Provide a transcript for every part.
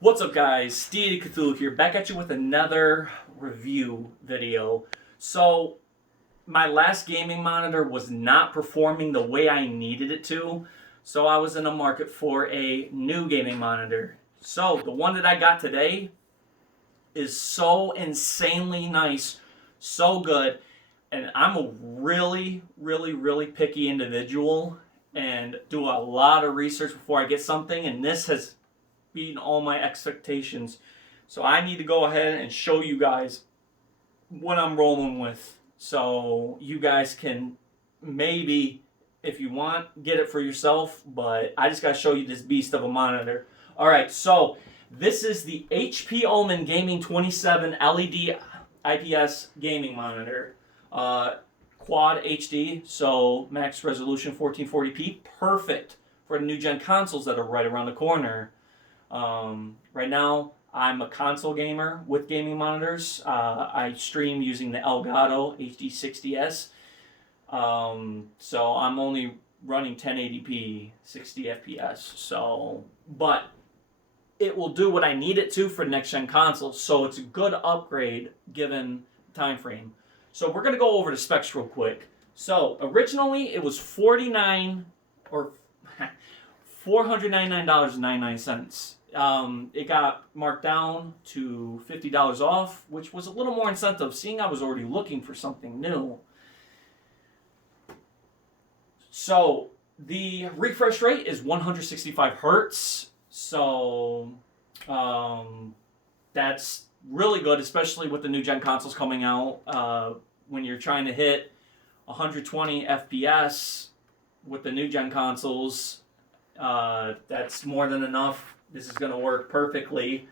What's up, guys? Deity Cthulhu here, back at you with another review video. So, my last gaming monitor was not performing the way I needed it to, so I was in the market for a new gaming monitor. So, the one that I got today is so insanely nice, so good, and I'm a really picky individual and do a lot of research before I get something, and this has beaten all my expectations. So I need to go ahead and show you guys what I'm rolling with, so you guys can maybe, if you want, get it for yourself, but I just got to show you this beast of a monitor. Alright, so this is the HP Omen Gaming 27 LED IPS gaming monitor. Quad HD, so max resolution 1440p, perfect for the new gen consoles that are right around the corner. Right now, I'm a console gamer with gaming monitors. I stream using the Elgato HD60S. So I'm only running 1080p, 60 FPS. So, but it will do what I need it to for next gen consoles. So it's a good upgrade given the time frame. So we're gonna go over the specs real quick. So originally it was $499.99. It got marked down to $50 off, which was a little more incentive, seeing I was already looking for something new. So the refresh rate is 165 hertz. So that's really good, especially with the new gen consoles coming out. When you're trying to hit 120 FPS with the new gen consoles, that's more than enough. This is going to work perfectly.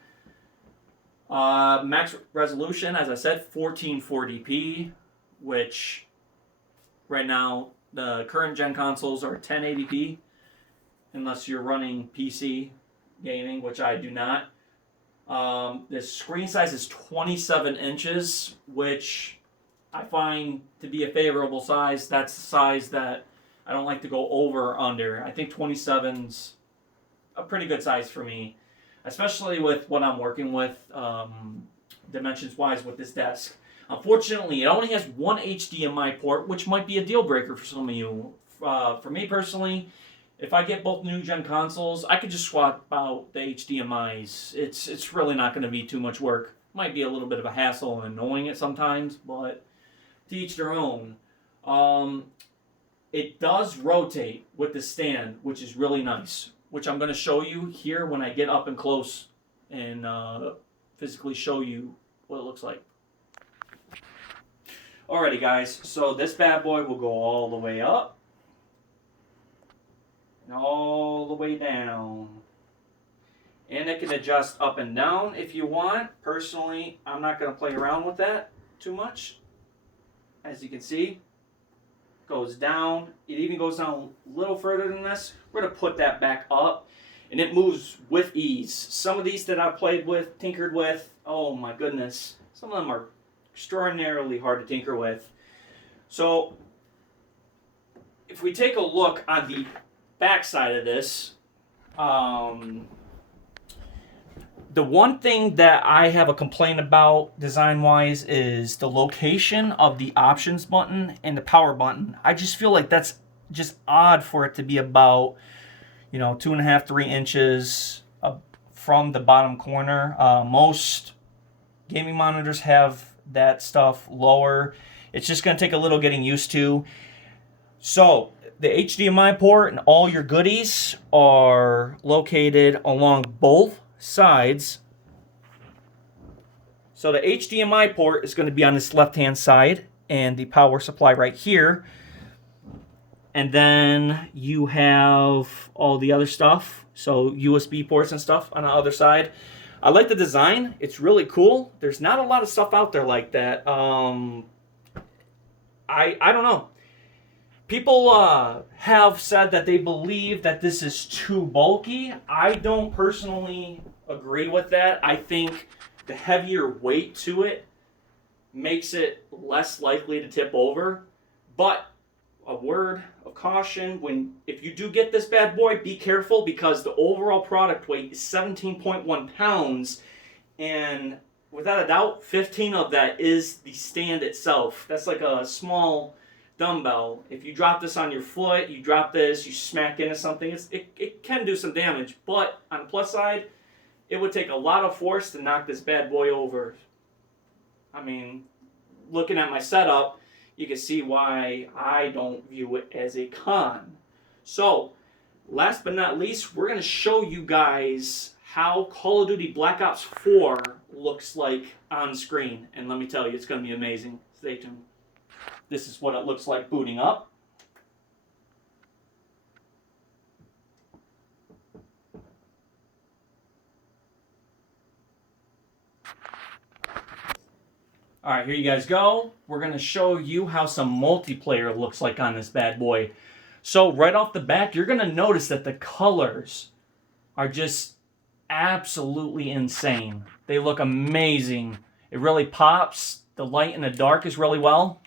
Max resolution, as I said, 1440p, which right now the current gen consoles are 1080p, unless you're running PC gaming, which I do not. The screen size is 27 inches, which I find to be a favorable size. That's the size that I don't like to go over or under. I think 27's a pretty good size for me, especially with what I'm working with, dimensions-wise with this desk. Unfortunately, it only has one HDMI port, which might be a deal breaker for some of you. For me personally, if I get both new gen consoles, I could just swap out the HDMIs. It's really not going to be too much work. Might be a little bit of a hassle and annoying at sometimes, but to each their own. It does rotate with the stand, which is really nice, which I'm going to show you here when I get up and close and physically show you what it looks like. Alrighty, guys, so this bad boy will go all the way up and all the way down. And it can adjust up and down if you want. Personally, I'm not going to play around with that too much. As you can see, goes down. It even goes down a little further than this. We're going to put that back up, and it moves with ease. Some of these that I've played with, tinkered with, oh my goodness, some of them are extraordinarily hard to tinker with. So if we take a look on the back side of this, the one thing that I have a complaint about design-wise is the location of the options button and the power button. I just feel like that's just odd for it to be about, 2.5, 3 inches from the bottom corner. Most gaming monitors have that stuff lower. It's just going to take a little getting used to. So the HDMI port and all your goodies are located along both sides. So the HDMI port is going to be on this left-hand side, and the power supply right here. And then you have all the other stuff, so USB ports and stuff on the other side. I like the design. It's really cool. There's not a lot of stuff out there like that. I don't know. People have said that they believe that this is too bulky. I don't personally agree with that. I think the heavier weight to it makes it less likely to tip over. But a word of caution. If you do get this bad boy, be careful because the overall product weight is 17.1 pounds, and without a doubt, 15 of that is the stand itself. That's like a small dumbbell. If you drop this on your foot, you drop this, you smack into something, it can do some damage. But on the plus side, it would take a lot of force to knock this bad boy over. I mean, looking at my setup, you can see why I don't view it as a con. So, last but not least, we're going to show you guys how Call of Duty Black Ops 4 looks like on screen. And let me tell you, it's going to be amazing. Stay tuned. This is what it looks like booting up. Alright, here you guys go. We're going to show you how some multiplayer looks like on this bad boy. So right off the bat, you're going to notice that the colors are just absolutely insane. They look amazing. It really pops. The light and the dark is really well.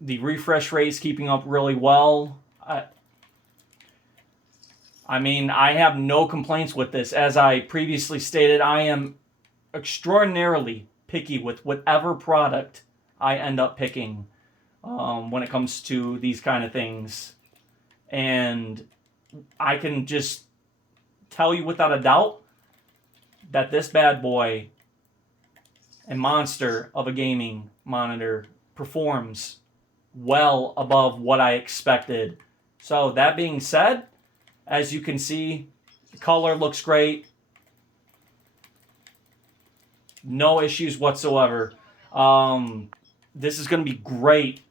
The refresh rate is keeping up really well. I mean, I have no complaints with this. As I previously stated, I am extraordinarily picky with whatever product I end up picking when it comes to these kind of things. And I can just tell you without a doubt that this bad boy and monster of a gaming monitor performs well above what I expected. So that being said, as you can see, the color looks great. No issues whatsoever. This is going to be great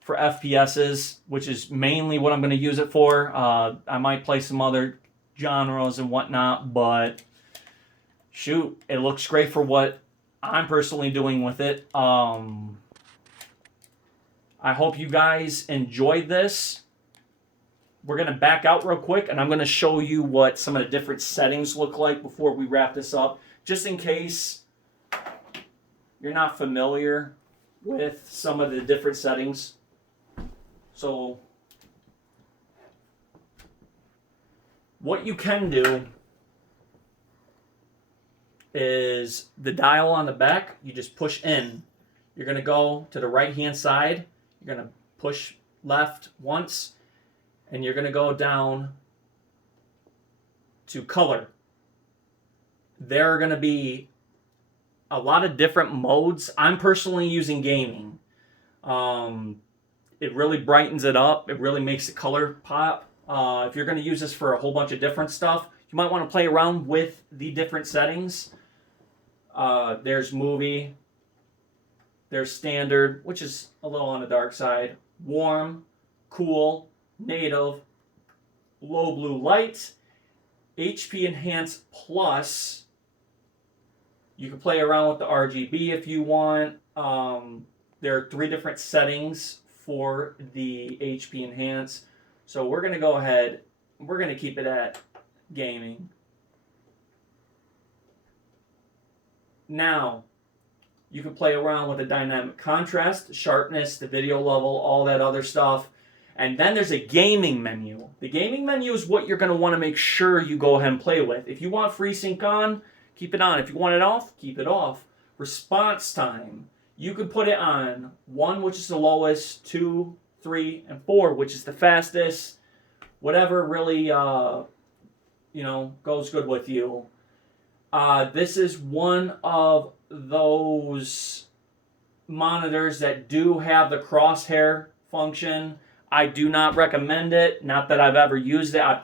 for FPSs, which is mainly what I'm going to use it for. I might play some other genres and whatnot, but shoot, it looks great for what I'm personally doing with it. I hope you guys enjoyed this. We're going to back out real quick, and I'm going to show you what some of the different settings look like before we wrap this up, just in case you're not familiar with some of the different settings. So, what you can do is the dial on the back, you just push in. You're going to go to the right-hand side. You're going to push left once, and you're going to go down to color. There are going to be a lot of different modes. I'm personally using gaming. It really brightens it up. It really makes the color pop. If you're going to use this for a whole bunch of different stuff, you might want to play around with the different settings. There's movie. There's standard, which is a little on the dark side. Warm, cool, native, low blue light, HP Enhance Plus. You can play around with the RGB if you want. There are 3 different settings for the HP Enhance. So we're going to go ahead, we're going to keep it at gaming. Now, you can play around with the dynamic contrast, sharpness, the video level, all that other stuff. And then there's a gaming menu. The gaming menu is what you're going to want to make sure you go ahead and play with. If you want FreeSync on, keep it on. If you want it off, keep it off. Response time, you could put it on 1, which is the lowest, 2, 3, and 4, which is the fastest. Whatever really, goes good with you. This is one of those monitors that do have the crosshair function. I do not recommend it. Not that I've ever used it. I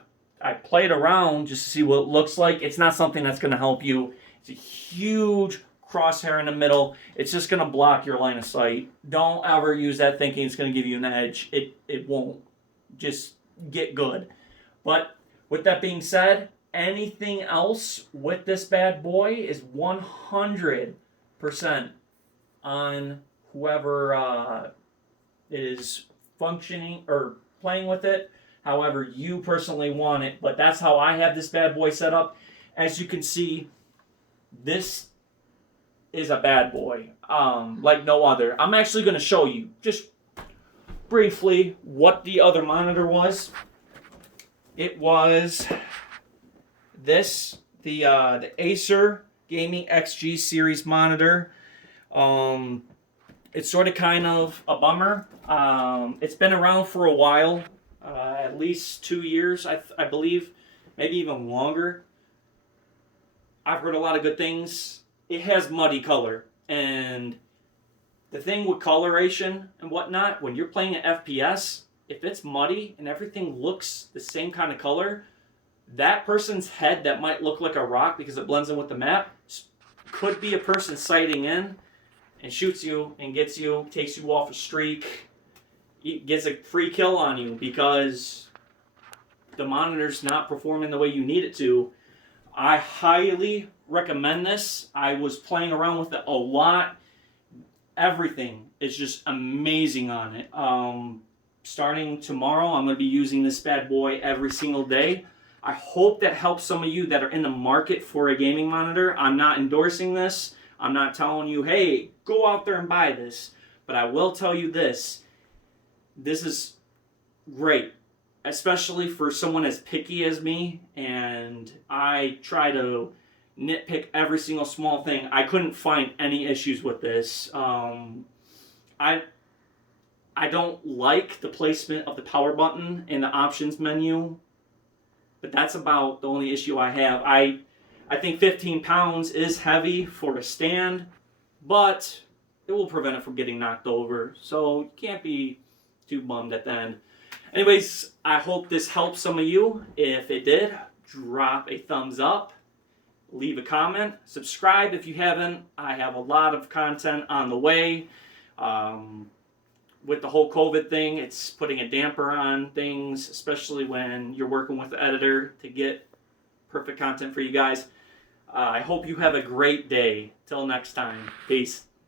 played around just to see what it looks like. It's not something that's going to help you. It's a huge crosshair in the middle. It's just going to block your line of sight. Don't ever use that thinking it's going to give you an edge. It won't. Just get good. But with that being said, anything else with this bad boy is 100% on whoever is functioning or playing with it, however you personally want it. But that's how I have this bad boy set up. As you can see, this is a bad boy, like no other. I'm actually going to show you just briefly what the other monitor was. It was this, the Acer Gaming XG series monitor. It's sort of kind of a bummer. It's been around for a while, at least 2 years, I believe, maybe even longer. I've heard a lot of good things. It has muddy color, and the thing with coloration and whatnot, when you're playing an FPS, if it's muddy and everything looks the same kind of color, that person's head that might look like a rock because it blends in with the map could be a person sighting in and shoots you and gets you, takes you off a streak, gets a free kill on you because the monitor's not performing the way you need it to. I highly recommend this. I was playing around with it a lot. Everything is just amazing on it. Starting tomorrow, I'm going to be using this bad boy every single day. I hope that helps some of you that are in the market for a gaming monitor. I'm not endorsing this. I'm not telling you, hey, go out there and buy this. But I will tell you this. This is great, especially for someone as picky as me. And I try to nitpick every single small thing. I couldn't find any issues with this. I don't like the placement of the power button in the options menu, but that's about the only issue I have. I think 15 pounds is heavy for a stand, but it will prevent it from getting knocked over, so you can't be too bummed at the end. Anyways, I hope this helps some of you. If it did, drop a thumbs up, leave a comment, subscribe if you haven't. I have a lot of content on the way. With the whole COVID thing, it's putting a damper on things, especially when you're working with the editor to get perfect content for you guys. I hope you have a great day. Till next time. Peace.